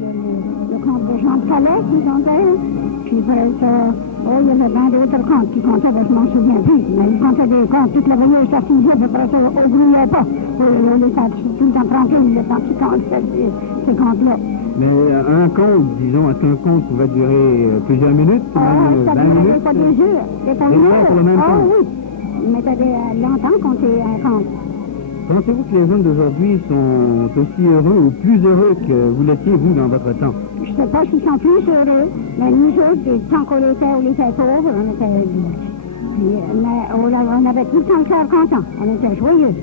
le conte de Jean de Calais qui chantait. Puis après ça, il y avait bien d'autres contes qui comptaient, je m'en souviens plus. Mais ils comptaient des contes toute la veillée, ça faisait, puis après ça, on grouillait pas. On était tout le temps tranquille, le temps qu'ils comptaient ces contes-là. Mais un conte, disons, est-ce qu'un conte pouvait durer plusieurs minutes, même 20 minutes? Ça durait des jours. Pour le même conte? Oui. Il mettait longtemps compter un conte. Pensez-vous que les jeunes d'aujourd'hui sont aussi heureux ou plus heureux que vous l'étiez, vous, dans votre temps? Je ne sais pas s'ils sont plus heureux, mais nous autres, tant qu'on on était pauvres, on était... mais on avait tout le temps le cœur content, on était joyeux.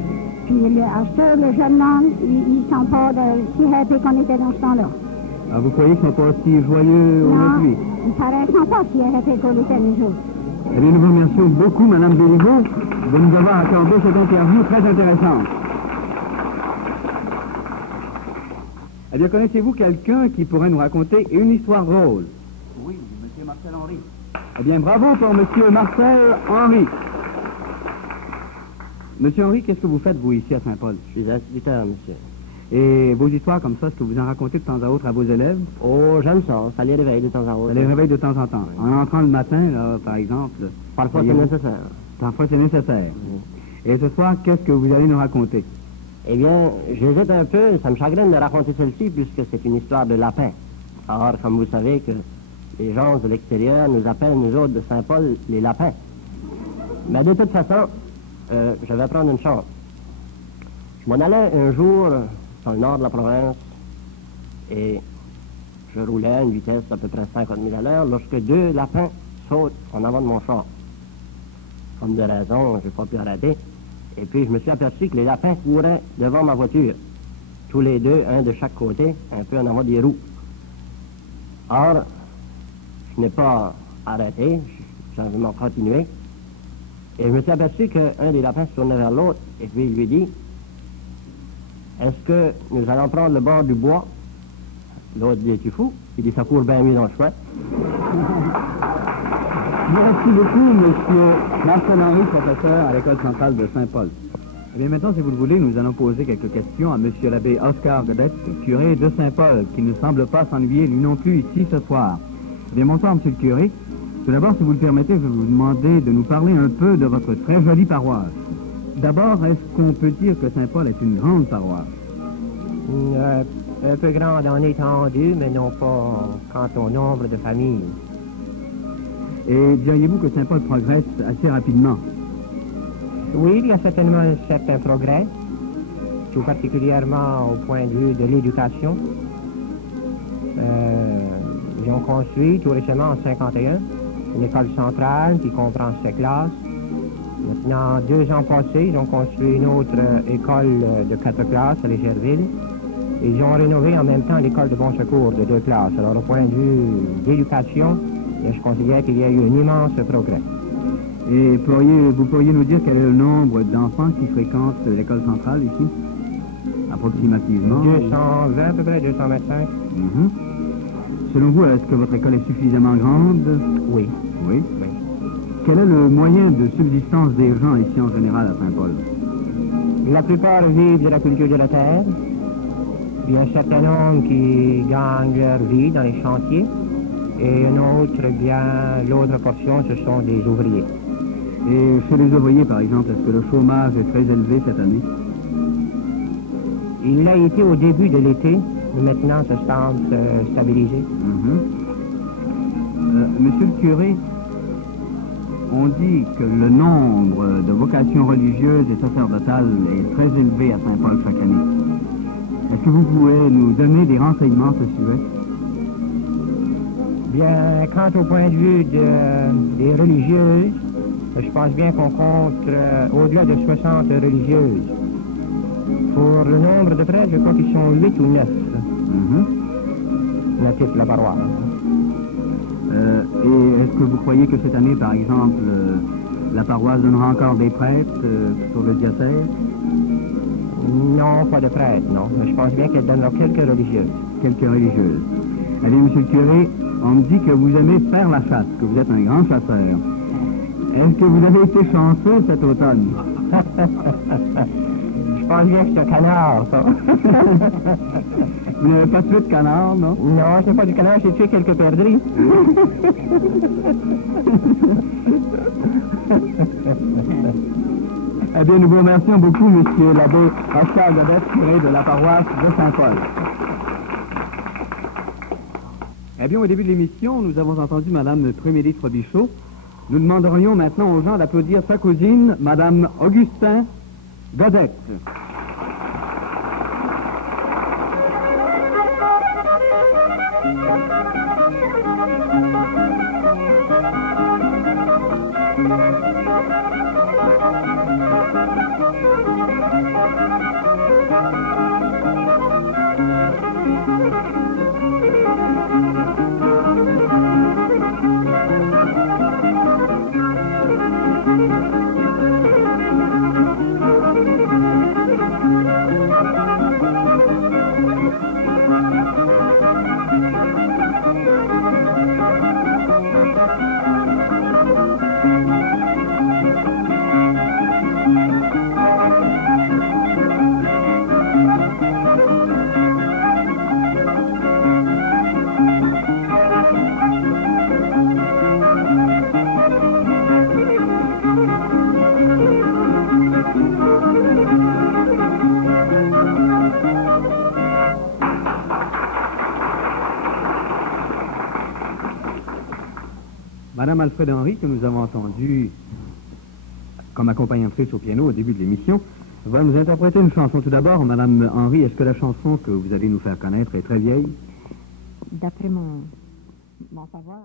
Puis à ce tour, les jeunes gens, ils ne sont pas si happy qu'on était dans ce temps-là. Ah, vous croyez qu'ils ne sont pas aussi joyeux aujourd'hui? Non, ils ne paraissent pas si happy qu'on était nous autres. Eh bien, nous vous remercions beaucoup, Mme Béliveau, de nous avoir accordé cette interview très intéressante. Eh bien, connaissez-vous quelqu'un qui pourrait nous raconter une histoire drôle? Oui, M. Marcel Henry. Eh bien, bravo pour M. Marcel Henry. Monsieur Henry, qu'est-ce que vous faites, vous, ici à Saint-Paul? Je suis instituteur, monsieur. Et vos histoires comme ça, est-ce que vous en racontez de temps à autre à vos élèves? Oh, j'aime ça. Ça les réveille de temps à autre. Ça les réveille de temps en temps. Oui. En entrant le matin, là, par exemple. Parfois, c'est nécessaire. Parfois, c'est nécessaire. Oui. Et ce soir, qu'est-ce que vous allez nous raconter? Eh bien, j'hésite un peu. Ça me chagrine de raconter celle-ci, puisque c'est une histoire de lapin. Or, comme vous savez que les gens de l'extérieur nous appellent, nous autres de Saint-Paul, les lapins. Mais de toute façon, je vais prendre une chance. Je m'en allais un jour dans le nord de la province et je roulais à une vitesse d'à peu près 50 000 à l'heure lorsque deux lapins sautent en avant de mon char. Comme de raison, je n'ai pas pu arrêter. Et puis je me suis aperçu que les lapins couraient devant ma voiture. Tous les deux, un de chaque côté, un peu en avant des roues. Or, je n'ai pas arrêté, j'ai simplement continué. Et je me suis aperçu qu'un des lapins se tournait vers l'autre et puis il lui dit: est-ce que nous allons prendre le bord du bois? L'autre dit: es-tu fou? Il dit: ça court bien mieux dans le chemin. Merci beaucoup, monsieur Marcel Henry, professeur à l'École centrale de Saint-Paul. Eh bien, maintenant, si vous le voulez, nous allons poser quelques questions à monsieur l'abbé Oscar Godette, curé de Saint-Paul, qui ne semble pas s'ennuyer lui non plus ici ce soir. Eh bien, bonsoir, monsieur le curé. Tout d'abord, si vous le permettez, je vais vous demander de nous parler un peu de votre très jolie paroisse. D'abord, est-ce qu'on peut dire que Saint-Paul est une grande paroisse? Un peu grande en étendue, mais non pas quant au nombre de familles. Et diriez-vous que Saint-Paul progresse assez rapidement? Oui, il y a certainement un certain progrès, tout particulièrement au point de vue de l'éducation. Ils ont construit tout récemment en 1951 une école centrale qui comprend 7 classes. Maintenant, 2 ans passés, ils ont construit une autre école de 4 classes à Légerville. Ils ont rénové en même temps l'école de bon secours de 2 classes. Alors, au point de vue d'éducation, je considère qu'il y a eu un immense progrès. Et vous pourriez nous dire quel est le nombre d'enfants qui fréquentent l'école centrale ici? Approximativement? 220 à peu près, 225. Selon vous, est-ce que votre école est suffisamment grande? Oui. Oui? Oui. Quel est le moyen de subsistance des gens ici en général à Saint-Paul? La plupart vivent de la culture de la terre. Il y a un certain nombre qui gagnent leur vie dans les chantiers. Et l'autre portion, ce sont des ouvriers. Et chez les ouvriers, par exemple, est-ce que le chômage est très élevé cette année? Il l'a été au début de l'été, mais maintenant ça semble stabiliser. Monsieur le curé, on dit que le nombre de vocations religieuses et sacerdotales est très élevé à Saint-Paul chaque année. Est-ce que vous pouvez nous donner des renseignements à ce sujet? Bien, quant au point de vue des religieuses, je pense bien qu'on compte au-delà de 60 religieuses. Pour le nombre de prêtres, je crois qu'ils sont 8 ou 9 natifs de la paroisse. Et est-ce que vous croyez que cette année, par exemple, la paroisse donnera encore des prêtres pour le diocèse? Non, pas de prêtres, non. Mais je pense bien qu'elle donnera quelques religieuses. Quelques religieuses. Allez, monsieur le curé, on me dit que vous aimez faire la chasse, que vous êtes un grand chasseur. Est-ce que vous avez été chanceux cet automne? Je pense bien que c'est un canard, ça. Vous n'avez pas tué de canard, non? Non, c'est pas du canard, j'ai tué quelques perdrix. Eh bien, nous vous remercions beaucoup, monsieur l'abbé Oscar Godet, curé de la paroisse de Saint-Paul. Eh bien, au début de l'émission, nous avons entendu Madame Trumélie Robichaud. Nous demanderions maintenant aux gens d'applaudir sa cousine, Madame Augustin Godet. Madame Alfred Henry, que nous avons entendue comme accompagnatrice au piano au début de l'émission, va nous interpréter une chanson. Tout d'abord, Madame Henry, est-ce que la chanson que vous allez nous faire connaître est très vieille? D'après mon savoir...